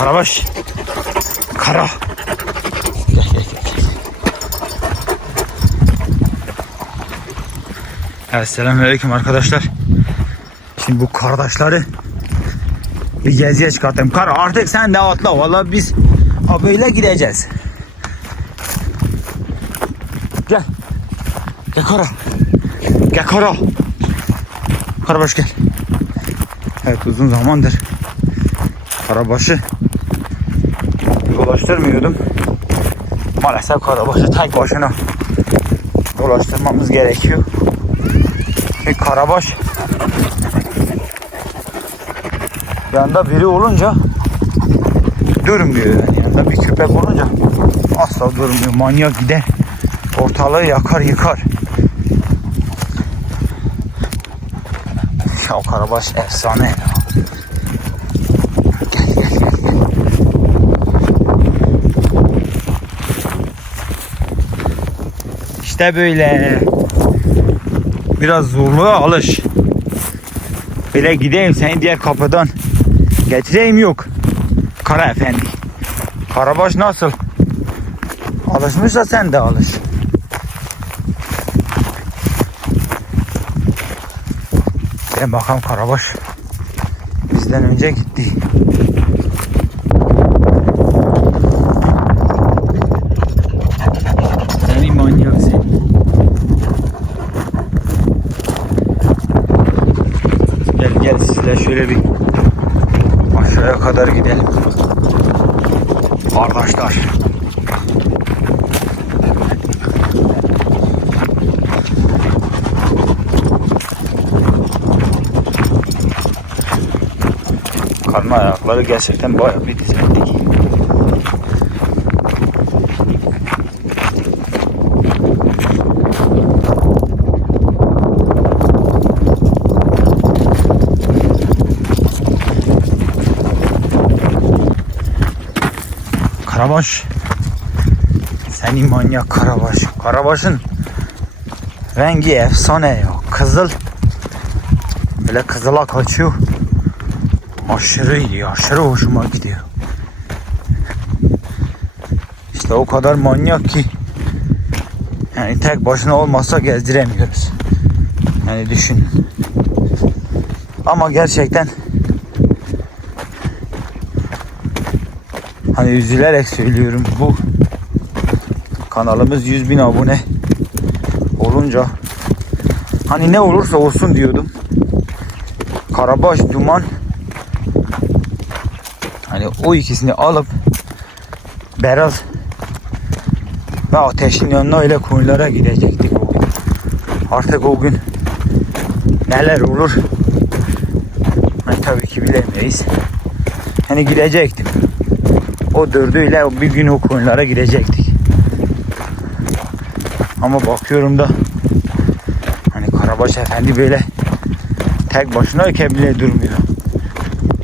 Karabaş. Kara. Gel gel gel. Evet selamünaleyküm arkadaşlar. Şimdi bu kardeşleri bir geziye çıkarttım. Kara artık sen de atla. Valla biz ha böyle gideceğiz. Gel. Gel Kara. Gel Kara. Karabaş gel. Evet uzun zamandır Karabaş'ı dolaştırmıyordum. Maalesef Karabaş'ı tek başına dolaştırmamız gerekiyor. Çünkü Karabaş yanında biri olunca durmuyor yani. Yanında bir köpek olunca asla durmuyor. Manyak gider. Ortalığı yakar yıkar. Ya Karabaş efsane ya. Gel gel gel gel. İşte böyle. Biraz zorluğa alış. Böyle gideyim seni diğer kapıdan getireyim yok. Kara efendi. Karabaş nasıl? Alışmışsa sen de alış. Ben bakalım Karabaş bizden önce gitti. Seni manyak sen. Gel gel sizle şöyle bir aşağıya kadar gidelim. Arkadaşlar. Karma ayakları gerçekten bayağı bir düzelttik. Karabaş. Seni manyak Karabaş. Karabaş'ın rengi efsane ya. Kızıl. Böyle kızıla kaçıyor. Aşırı iyi, aşırı hoşuma gidiyor. İşte o kadar manyak ki yani tek başına olmazsa gezdiremiyoruz. Yani düşünün. Ama gerçekten hani üzülerek söylüyorum bu kanalımız 100 bin abone olunca hani ne olursa olsun diyordum. Karabaş, Duman Hani o ikisini alıp Beraz ve Ateş'in yanına öyle koyunlara gidecektik. Artık o gün neler olur hani tabii ki bilemeyiz. Hani gidecektim. O dördüyle bir gün o koyunlara gidecektik. Ama bakıyorum da hani Karabaş Efendi böyle tek başına bile durmuyor.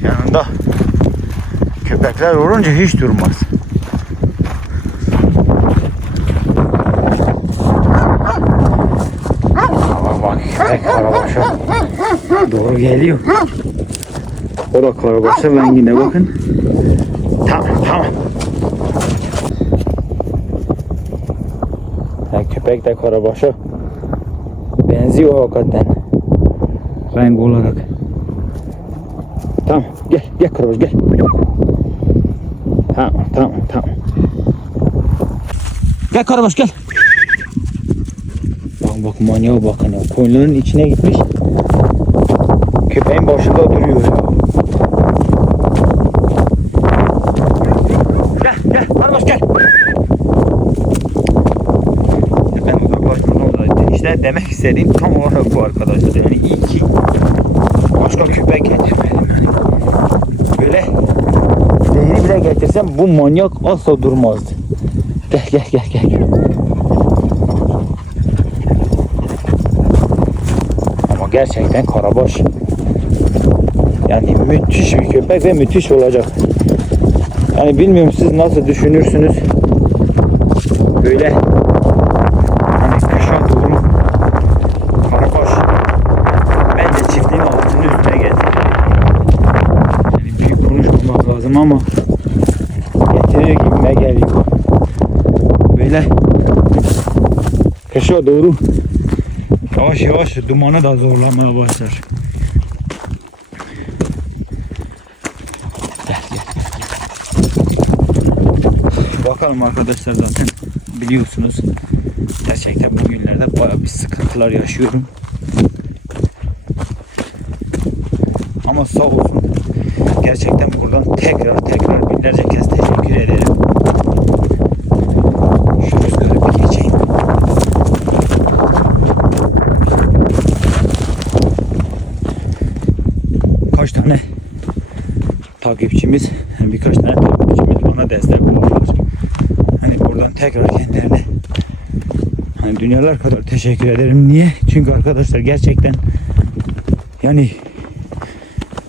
Yanında köpekler olunca hiç durmaz. Bak köpek doğru geliyor. O da karabaşa rengine bakın. Tamam tamam. Köpek de karabaşa benziyor hakikaten. Renk olarak. Tamam gel gel karabaş gel. Tamam tamam tamam. Gel Karabaş gel. Bak bak manyağa bakın ya. Koyunların içine gitmiş. Köpeğin başında duruyor ya. Gel gel Karabaş gel. Ya Ben uzaklaşmadan da işte demek istediğim tam olarak bu arkadaşlar. Yani iyi ki başka köpek getirmedim. Böyle Zehri bile getirsem bu manyak asla durmazdı. Gel gel gel gel. Ama gerçekten karabaş. Yani müthiş bir köpek ve müthiş olacak. Yani bilmiyorum siz nasıl düşünürsünüz. Böyle hani kışa doğru karabaş bence çiftliğin altının üstüne getir. Yani büyük konuşmamak lazım ama ve geliyor. Böyle kışa doğru yavaş yavaş dumanı da zorlamaya başlar. Bakalım arkadaşlar zaten biliyorsunuz. Gerçekten bugünlerde bayağı bir sıkıntılar yaşıyorum. Ama sağ olsun gerçekten buradan tekrar tekrar binlerce kez teşekkür ederim. Şu bir geçeyim. Kaç tane takipçimiz, yani birkaç tane takipçimiz bana destek oldular. Hani buradan tekrar kendilerine hani dünyalar kadar teşekkür ederim. Niye? Çünkü arkadaşlar gerçekten yani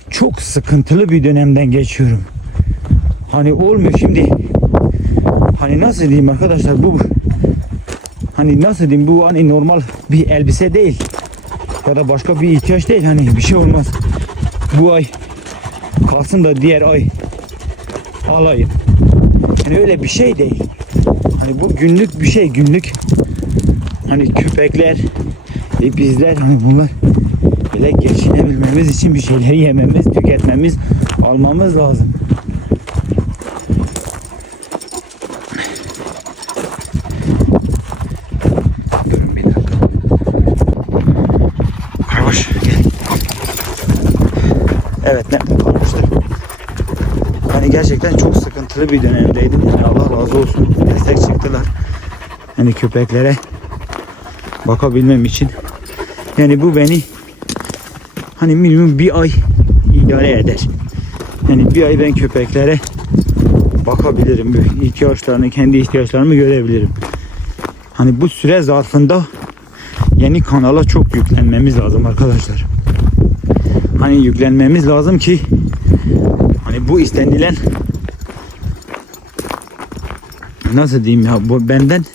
çok sıkıntılı bir dönemden geçiyorum. Hani olmuyor şimdi. Hani nasıl diyeyim arkadaşlar bu hani nasıl diyeyim bu hani normal bir elbise değil. Ya da başka bir ihtiyaç değil. Hani bir şey olmaz. Bu ay kalsın da diğer ay alayım. Yani öyle bir şey değil. Hani bu günlük bir şey günlük. Hani köpekler, e, bizler hani bunlar böyle geçinebilmemiz için bir şeyleri yememiz, tüketmemiz, almamız lazım. Gel. Evet nerede kalmıştık? Hani gerçekten çok sıkıntılı bir dönemdeydim. Yani Allah razı olsun. Destek çıktılar. Hani köpeklere bakabilmem için. Yani bu beni hani minimum bir ay idare eder. Yani bir ay ben köpeklere bakabilirim. İhtiyaçlarını, kendi ihtiyaçlarımı görebilirim. Hani bu süre zarfında yeni kanala çok yüklenmemiz lazım arkadaşlar. Hani yüklenmemiz lazım ki hani bu istenilen nasıl diyeyim ya bu benden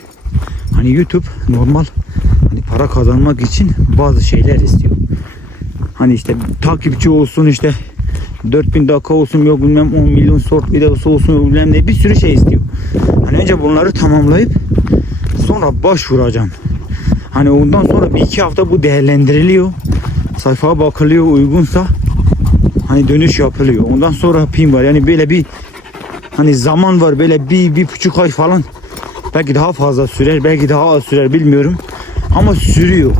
hani YouTube normal hani para kazanmak için bazı şeyler istiyor. Hani işte takipçi olsun işte 4000 dakika olsun yok bilmem 10 milyon sort videosu olsun yok bilmem ne bir sürü şey istiyor. Hani önce bunları tamamlayıp sonra başvuracağım. Hani ondan sonra bir iki hafta bu değerlendiriliyor. Sayfaya bakılıyor uygunsa hani dönüş yapılıyor. Ondan sonra pin var. Yani böyle bir hani zaman var böyle bir, bir buçuk ay falan. Belki daha fazla sürer belki daha az sürer bilmiyorum. Ama sürüyor.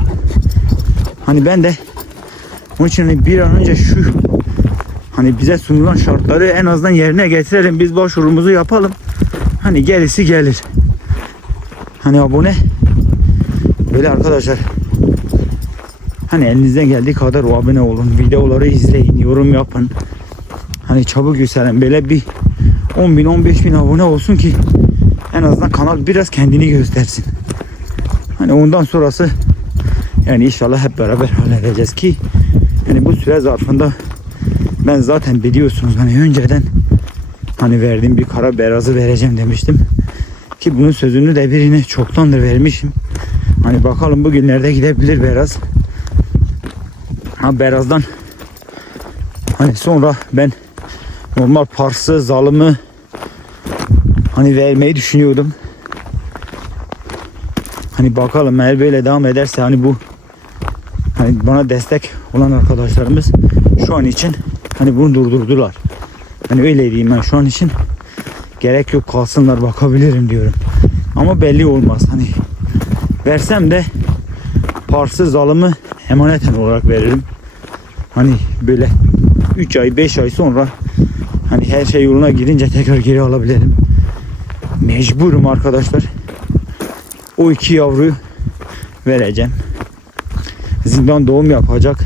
Hani ben de onun için hani bir an önce şu hani bize sunulan şartları en azından yerine getirelim. Biz başvurumuzu yapalım. Hani gerisi gelir. Hani abone böyle arkadaşlar hani elinizden geldiği kadar o abone olun. Videoları izleyin. Yorum yapın. Hani çabuk yükselin. Böyle bir 10 bin 15 bin abone olsun ki en azından kanal biraz kendini göstersin. Hani ondan sonrası yani inşallah hep beraber halledeceğiz ki yani bu süre zarfında ben zaten biliyorsunuz hani önceden hani verdiğim bir kara berazı vereceğim demiştim. Ki bunun sözünü de birine çoktandır vermişim. Hani bakalım bugünlerde gidebilir beraz. Ha berazdan hani sonra ben normal parsı zalımı hani vermeyi düşünüyordum. Hani bakalım eğer böyle devam ederse hani bu hani bana destek olan arkadaşlarımız şu an için hani bunu durdurdular. Hani öyle diyeyim ben şu an için gerek yok kalsınlar bakabilirim diyorum. Ama belli olmaz hani versem de parsı zalımı emaneten olarak veririm. Hani böyle 3 ay 5 ay sonra hani her şey yoluna girince tekrar geri alabilirim. Mecburum arkadaşlar. O iki yavruyu vereceğim. Zindan doğum yapacak.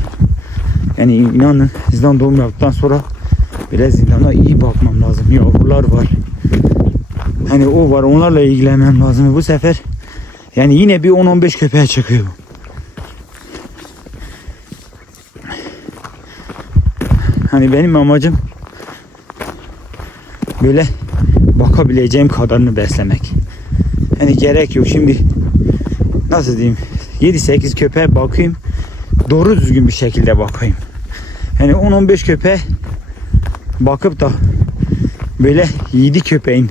Yani inanın zindan doğum yaptıktan sonra bile zindana iyi bakmam lazım. Yavrular var. Hani o var onlarla ilgilenmem lazım. Bu sefer yani yine bir 10-15 köpeğe çıkıyor. Hani benim amacım böyle bakabileceğim kadarını beslemek. Hani gerek yok şimdi nasıl diyeyim 7-8 köpeğe bakayım doğru düzgün bir şekilde bakayım. Yani 10-15 köpeğe bakıp da böyle 7 köpeğin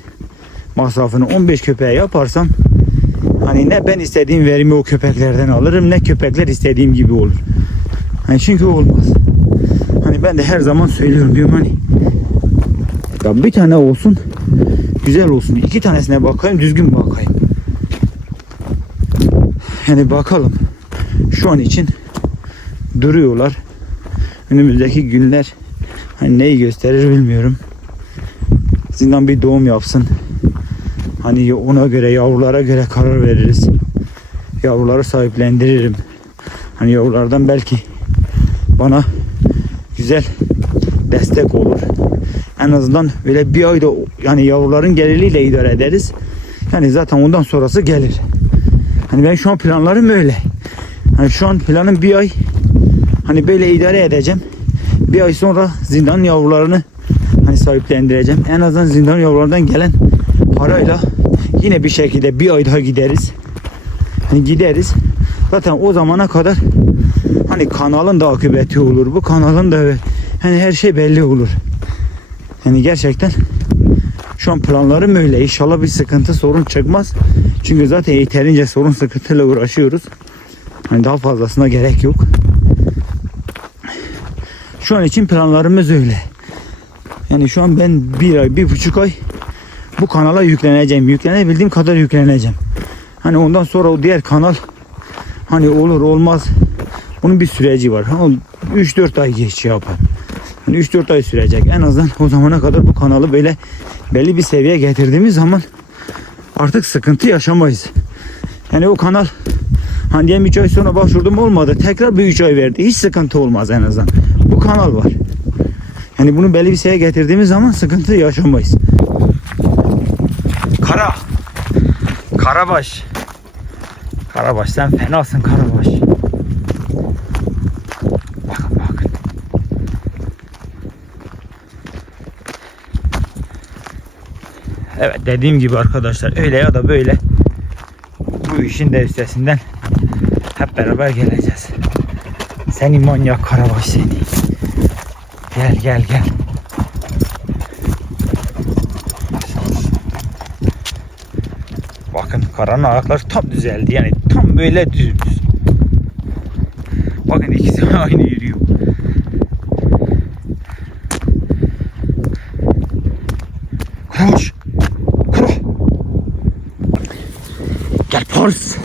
masrafını 15 köpeğe yaparsam hani ne ben istediğim verimi o köpeklerden alırım ne köpekler istediğim gibi olur. Hani çünkü olmaz. Hani ben de her zaman söylüyorum diyorum hani ya bir tane olsun güzel olsun. iki tanesine bakayım düzgün bakayım. Yani bakalım. Şu an için duruyorlar. Önümüzdeki günler hani neyi gösterir bilmiyorum. Zindan bir doğum yapsın. Hani ona göre yavrulara göre karar veririz. Yavruları sahiplendiririm. Hani yavrulardan belki bana güzel destek olur. En azından böyle bir ayda yani yavruların geliriyle idare ederiz. Yani zaten ondan sonrası gelir. Hani ben şu an planlarım öyle. Hani şu an planım bir ay hani böyle idare edeceğim. Bir ay sonra zindan yavrularını hani sahiplendireceğim. En azından zindan yavrularından gelen parayla yine bir şekilde bir ay daha gideriz. Hani gideriz. Zaten o zamana kadar hani kanalın da akıbeti olur. Bu kanalın da hani her şey belli olur. Yani gerçekten şu an planlarım öyle. İnşallah bir sıkıntı sorun çıkmaz. Çünkü zaten yeterince sorun sıkıntıyla uğraşıyoruz. Hani daha fazlasına gerek yok. Şu an için planlarımız öyle. Yani şu an ben bir ay, bir buçuk ay bu kanala yükleneceğim. Yüklenebildiğim kadar yükleneceğim. Hani ondan sonra o diğer kanal hani olur olmaz bunun bir süreci var. 3-4 ay geç şey yapar. Yani 3-4 ay sürecek. En azından o zamana kadar bu kanalı böyle belli bir seviyeye getirdiğimiz zaman artık sıkıntı yaşamayız. Yani o kanal hani diyelim 3 ay sonra başvurdum olmadı. Tekrar bir 3 ay verdi. Hiç sıkıntı olmaz en azından. Bu kanal var. Yani bunu belli bir seviyeye getirdiğimiz zaman sıkıntı yaşamayız. Kara. Karabaş. Karabaş sen fenasın Karabaş. Bakın bakın. Evet dediğim gibi arkadaşlar öyle ya da böyle bu işin de üstesinden hep beraber geleceğiz. Seni manyak Karabaş seni. Gel gel gel. Bakın karanın ayakları tam düzeldi. Yani tam böyle düz. Bakın ikisi aynı yürüyor. Koş. Koş. Gel Pars.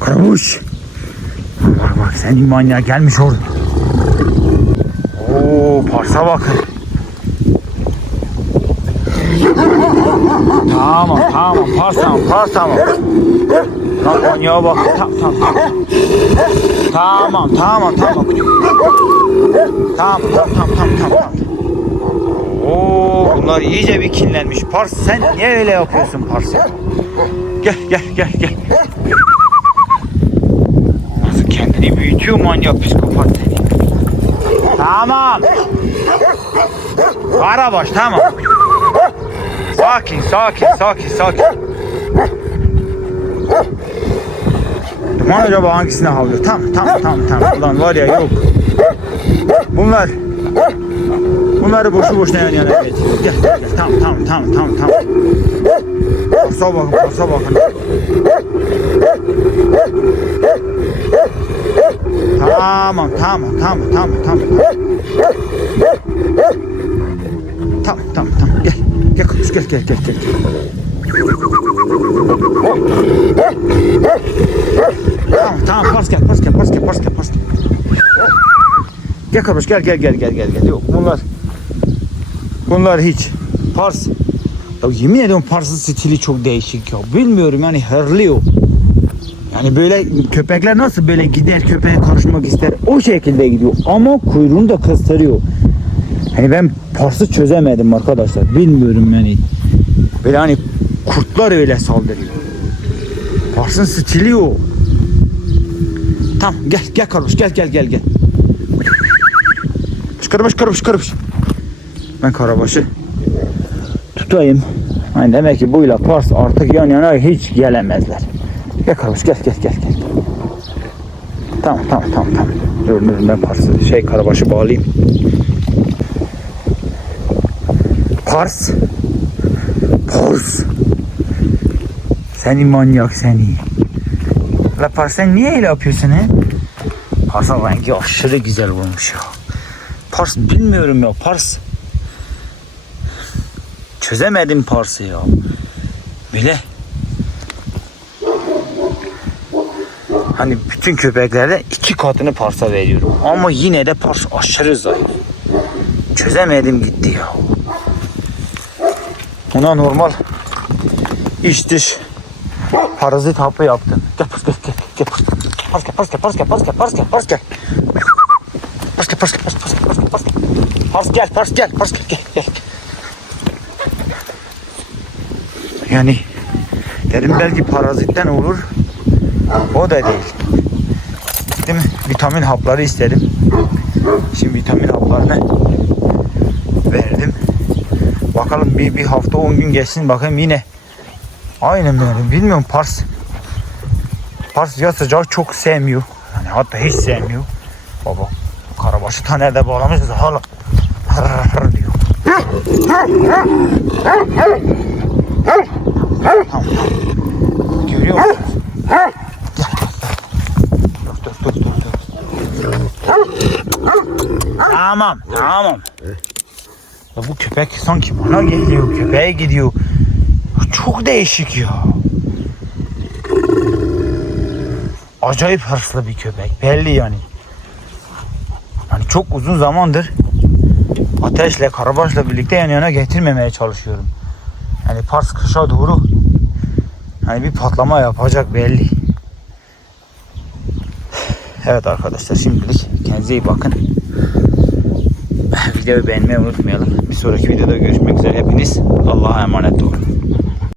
Karamuş. Bak bak senin manyağı gelmiş orada. Oo Pars'a bakın. Tamam tamam Pars tamam Pars tamam. Lan manyağa bak. Tamam tamam tamam. Tamam tamam tamam. Tamam tamam tamam. Oo bunlar iyice bir kinlenmiş. Pars sen niye öyle yapıyorsun Pars? Gel gel gel gel. Nasıl kendini büyütüyor manyak psikopat. Tamam. Karabaş tamam. Sakin sakin sakin sakin. Duman acaba hangisine havlıyor? Tamam tamam tamam tamam. Ulan var ya yok. Bunlar Bunları boşu boşuna yan yana getiriyor. Gel gel gel. Tamam tamam tamam tamam tamam. Parsa bakın parsa bakın. Tamam tamam tamam tamam tamam. Tamam tamam tamam gel. Gel konuş gel gel gel gel. Tamam tamam pars gel pars gel pars gel pars gel pars gel. Gel kardeş gel gel gel gel gel gel. Yok bunlar bunlar hiç. Pars. Ya yemin ediyorum Pars'ın stili çok değişik ya. Bilmiyorum yani hırlıyor. Yani böyle köpekler nasıl böyle gider köpeğe karışmak ister o şekilde gidiyor ama kuyruğunu da kıstırıyor. Hani ben Pars'ı çözemedim arkadaşlar. Bilmiyorum yani. Böyle hani kurtlar öyle saldırıyor. Pars'ın o. Tamam gel gel kardeş gel gel gel gel. Karabaş karabaş karabaş. Ben karabaşı tutayım. Yani demek ki buyla Pars artık yan yana hiç gelemezler. Gel karabaş gel gel gel gel. Tamam tamam tamam tamam. Dur ben Pars'ı şey karabaşı bağlayayım. Pars. Pars. Seni manyak seni. La Pars sen niye öyle yapıyorsun he? Pars'ın rengi aşırı güzel olmuş ya. Pars bilmiyorum ya Pars. Çözemedim Pars'ı ya. Bile. Hani bütün köpeklerde iki katını Pars'a veriyorum. Ama yine de Pars aşırı zayıf. Çözemedim gitti ya. Ona normal iç dış parazit hapı yaptım. Gel pars gel gel gel pars. Pars gel pars gel pars gel pars gel pars gel pars gel. Pars gel pars gel pars gel pars gel pars gel. Pars gel pars gel pars gel gel gel. Yani dedim belki parazitten olur. O da değil. Mi? Vitamin hapları istedim. Şimdi vitamin haplarını verdim. Bakalım bir, bir hafta 10 gün geçsin bakayım yine Aynen böyle. Bilmiyorum Pars. Pars ya sıcağı çok sevmiyor. Yani hatta hiç sevmiyor. Baba. Karabaşı ta nerede bağlamışız hala. Hır hır hır diyor. Tamam. Görüyor musunuz? Gel. Dur dur dur dur. dur. Tamam tamam. Ya bu köpek sanki bana geliyor. Köpeğe gidiyor. Çok değişik ya. Acayip hırslı bir köpek. Belli yani. Yani çok uzun zamandır ateşle, karabaşla birlikte yan yana getirmemeye çalışıyorum. Yani Pars kışa doğru hani bir patlama yapacak belli. Evet arkadaşlar şimdilik kendinize iyi bakın. Videoyu beğenmeyi unutmayalım. Bir sonraki videoda görüşmek üzere. Hepiniz Allah'a emanet olun.